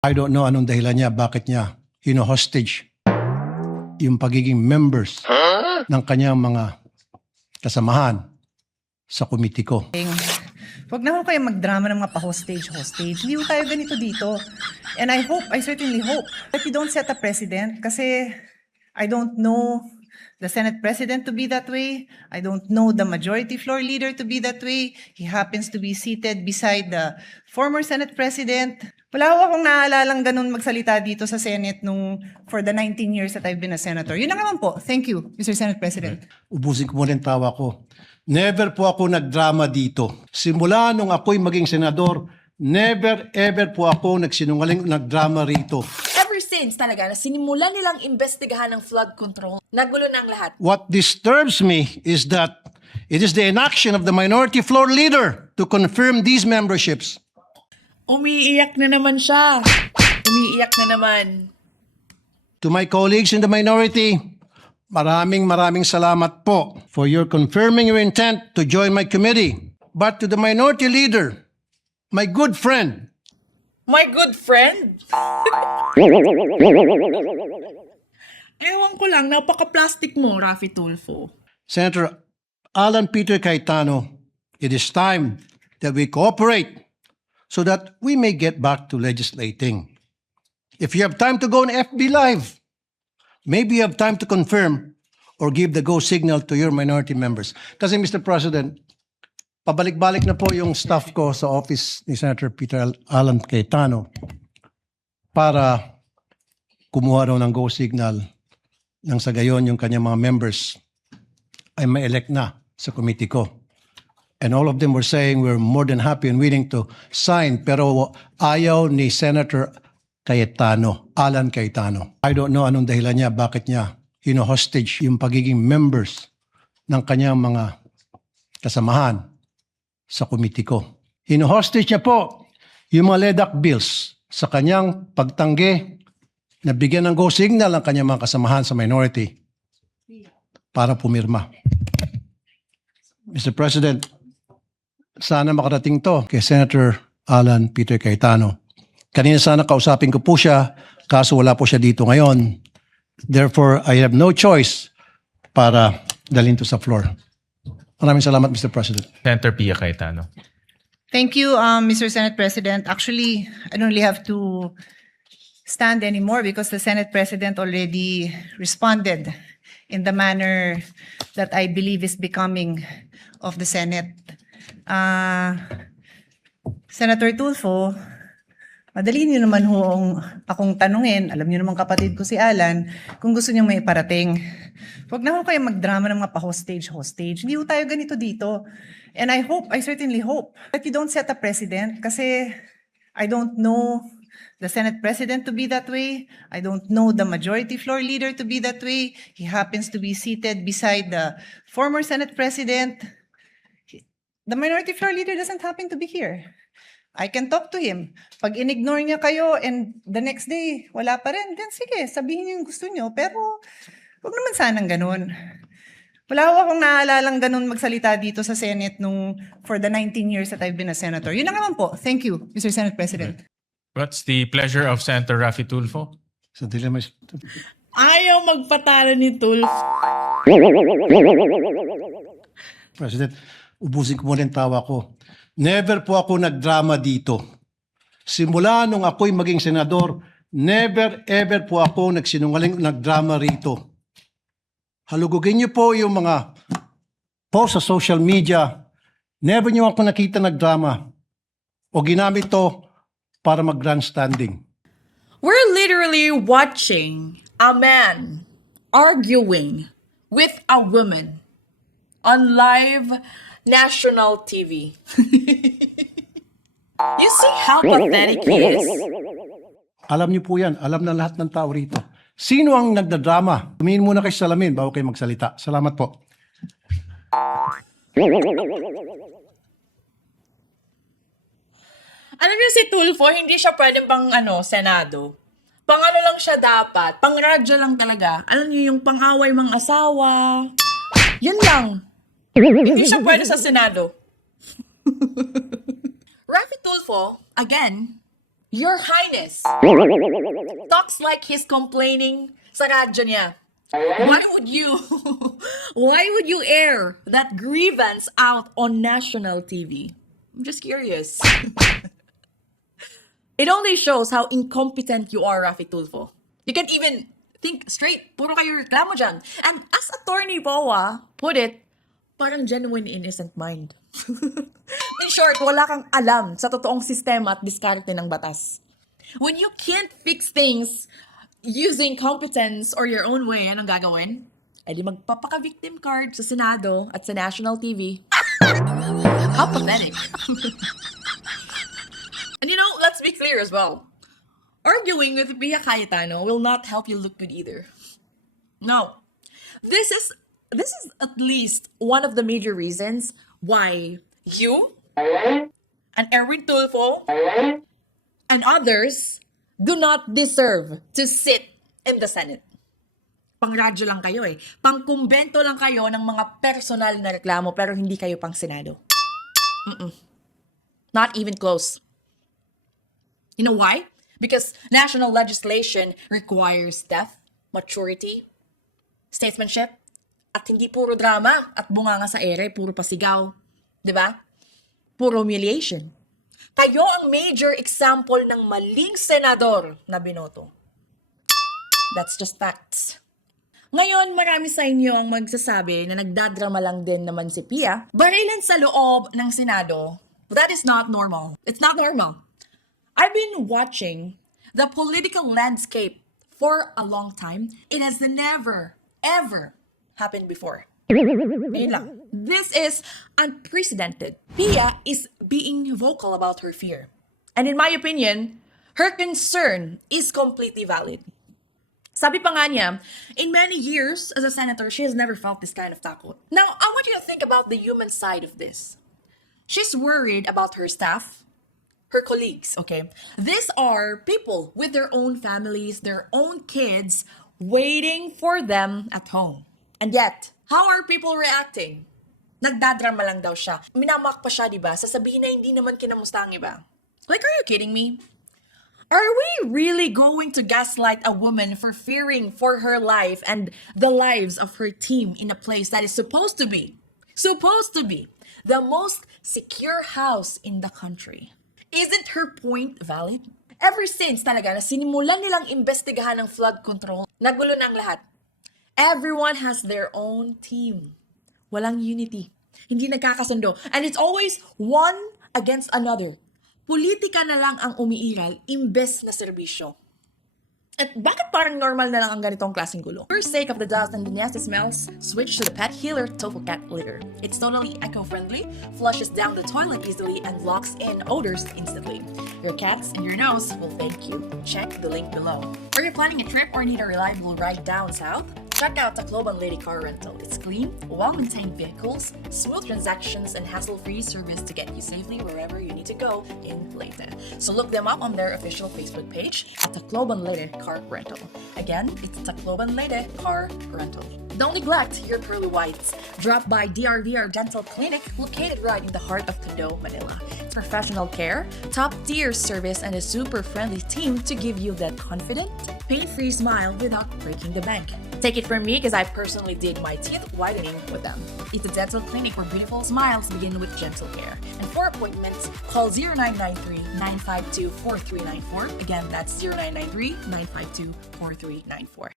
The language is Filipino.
I don't know anong dahilan niya, bakit niya hino-hostage yung pagiging members ng kanyang mga kasamahan sa committee ko. Huwag na ho kayo magdrama ng mga pa-hostage. Hindi ho tayo ganito dito. And I certainly hope that you don't set a precedent kasi I don't know the Senate President to be that way. I don't know the Majority Floor Leader to be that way. He happens to be seated beside the former Senate President. Wala ho akong naalalang ganun magsalita dito sa Senate for the 19 years that I've been a senator. Yun na naman po. Thank you, Mr. Senate President. Ubusin ko muna yung tawa ko. Never po ako nagdrama dito. Simula nung ako'y maging senador, never ever po ako nagsinungaling nagdrama rito. Ever since talaga na sinimulan nilang investigahan ng flood control, nagulo na ang lahat. What disturbs me is that it is the inaction of the minority floor leader to confirm these memberships. Umiiyak na naman siya. Umiiyak na naman. To my colleagues in the minority, maraming salamat po for your confirming your intent to join my committee. But to the minority leader, my good friend, My good friend? Ewan ko lang, napaka-plastic mo, Raffy Tulfo. Senator Alan Peter Cayetano, it is time that we cooperate so that we may get back to legislating. If you have time to go on FB Live, maybe you have time to confirm or give the go signal to your minority members. Kasi Mr. President, pabalik-balik na po yung staff ko sa office ni Senator Peter Alan Cayetano para kumuha raw ng go signal nang sa gayon yung kanyang mga members ay ma-elect na sa committee ko. And all of them were saying we're more than happy and willing to sign, pero ayaw ni Senator Cayetano, Alan Cayetano. I don't know anong dahilan niya, bakit niya hino-hostage yung pagiging members ng kanyang mga kasamahan sa committee ko. Hino-hostage niya po yung mga LEDAC bills sa kanyang pagtanggi na bigyan ng go signal ang kanyang mga kasamahan sa minority para pumirma. Mr. President, sana makarating to kay Senator Alan Peter Cayetano. Kanina sana kausapin ko po siya, kaso wala po siya dito ngayon. Therefore, I have no choice para dalhin to sa floor. Maraming salamat, Mr. President. Senator Pia Cayetano. Thank you, Mr. Senate President. Actually, I don't really have to stand anymore because the Senate President already responded in the manner that I believe is becoming of the Senate. Senator Tulfo, madali niyo naman akong tanungin, alam niyo naman kapatid ko si Alan, kung gusto niyong may parating. Huwag na ho kayo magdrama ng mga pa-hostage. Hindi ho tayo ganito dito. And I certainly hope that you don't set a precedent kasi I don't know the Senate President to be that way. I don't know the Majority Floor Leader to be that way. He happens to be seated beside the former Senate President. The Minority Floor Leader doesn't happen to be here. I can talk to him. Pag in-ignore niya kayo and the next day, wala pa rin, then sige, sabihin niyo yung gusto niyo. Pero huwag naman sanang ganun. Wala ho akong naalalang ganun magsalita dito sa Senate for the 19 years that I've been a senator. Yun na naman po. Thank you, Mr. Senate President. What's the pleasure of Senator Raffy Tulfo? Sa dilemma. Ayaw magpatalo ni Tulfo. President, ubusin ko muna yung tawa ko. Never po ako nagdrama dito. Simula nung ako'y maging senador, never ever po ako nagsinungaling nagdrama rito. Halugugin niyo po yung mga post sa social media. Never niyo ako nakita nagdrama. O ginamit to para mag-grandstanding. We're literally watching a man arguing with a woman on live national TV. You see how pathetic he is? Alam niyo po yan. Alam na lahat ng tao rito. Sino ang nagdadrama? Tumingin muna kayo sa salamin bago kayo magsalita. Salamat po. Alam niyo si Tulfo, hindi siya pwedeng Senado. Pang lang siya dapat. Pang radyo lang talaga. Alam niyo yung pang-away mga asawa. Yun lang. Hindi siya pwede sa Senado. Raffy Tulfo, again, Your Highness talks like he's complaining sa radyo niya. Why would you air that grievance out on national TV? I'm just curious. It only shows how incompetent you are, Rafi Tulfo. You can't even think straight. Puro kayo reklamo dyan. And as Attorney Boa put it, parang genuine innocent mind. In short, wala kang alam sa totoong sistema at diskarte ng batas. When you can't fix things using competence or your own way, anong gagawin? Eh di magpapaka-victim card sa Senado at sa national TV. How pathetic. And let's be clear as well. Arguing with Pia Cayetano will not help you look good either. No. This is at least one of the major reasons why you and Erwin Tulfo and others do not deserve to sit in the Senate. Pangradyo lang kayo eh. Pangkumbento lang kayo ng mga personal na reklamo pero hindi kayo pang Senado. Not even close. You know why? Because national legislation requires depth, maturity, statesmanship, at hindi puro drama at bunganga sa ere, puro pasigaw. Diba? Puro humiliation. Kayo ang major example ng maling senador na binoto. That's just facts. Ngayon, marami sa inyo ang magsasabi na nagdadrama lang din naman si Pia. Barilan sa loob ng Senado, that is not normal. It's not normal. I've been watching the political landscape for a long time. It has never, ever happened before. Ayun lang. This is unprecedented. Pia is being vocal about her fear. And in my opinion, her concern is completely valid. Sabi pa nga niya, in many years as a senator, she has never felt this kind of takot. Now, I want you to think about the human side of this. She's worried about her staff, her colleagues, okay? These are people with their own families, their own kids, waiting for them at home. And yet, how are people reacting? Nagdadrama lang daw siya. Minamak pa siya, diba? Sasabihin na hindi naman kinamusta ang iba. Like, are you kidding me? Are we really going to gaslight a woman for fearing for her life and the lives of her team in a place that is supposed to be the most secure house in the country? Isn't her point valid? Ever since talaga na sinimulan nilang imbestigahan ng flood control, nagulo na ang lahat. Everyone has their own team. Walang unity. Hindi nagkakasundo. And it's always one against another. Politika na lang ang umiiral imbes na serbisyo. At bakit parang normal na lang ang ganitong klaseng gulo? For sake of the dust and the nasty smells, switch to the pet healer Tofu Cat Litter. It's totally eco-friendly, flushes down the toilet easily, and locks in odors instantly. Your cats and your nose will thank you. Check the link below. Are you planning a trip or need a reliable ride down south? Check out Tacloban Lady Car Rental. It's clean, well-maintained vehicles, smooth transactions, and hassle-free service to get you safely wherever you need to go in Leyte. So look them up on their official Facebook page at Tacloban Lady Car Rental. Again, it's Tacloban Lady Car Rental. Don't neglect your pearly whites. Drop by DRVR Dental Clinic, located right in the heart of Tondo, Manila. It's professional care, top-tier service, and a super friendly team to give you that confident, pain-free smile without breaking the bank. Take it from me because I personally did my teeth whitening with them. It's a dental clinic where beautiful smiles begin with gentle care. And for appointments, call 0993-952-4394. Again, that's 0993-952-4394.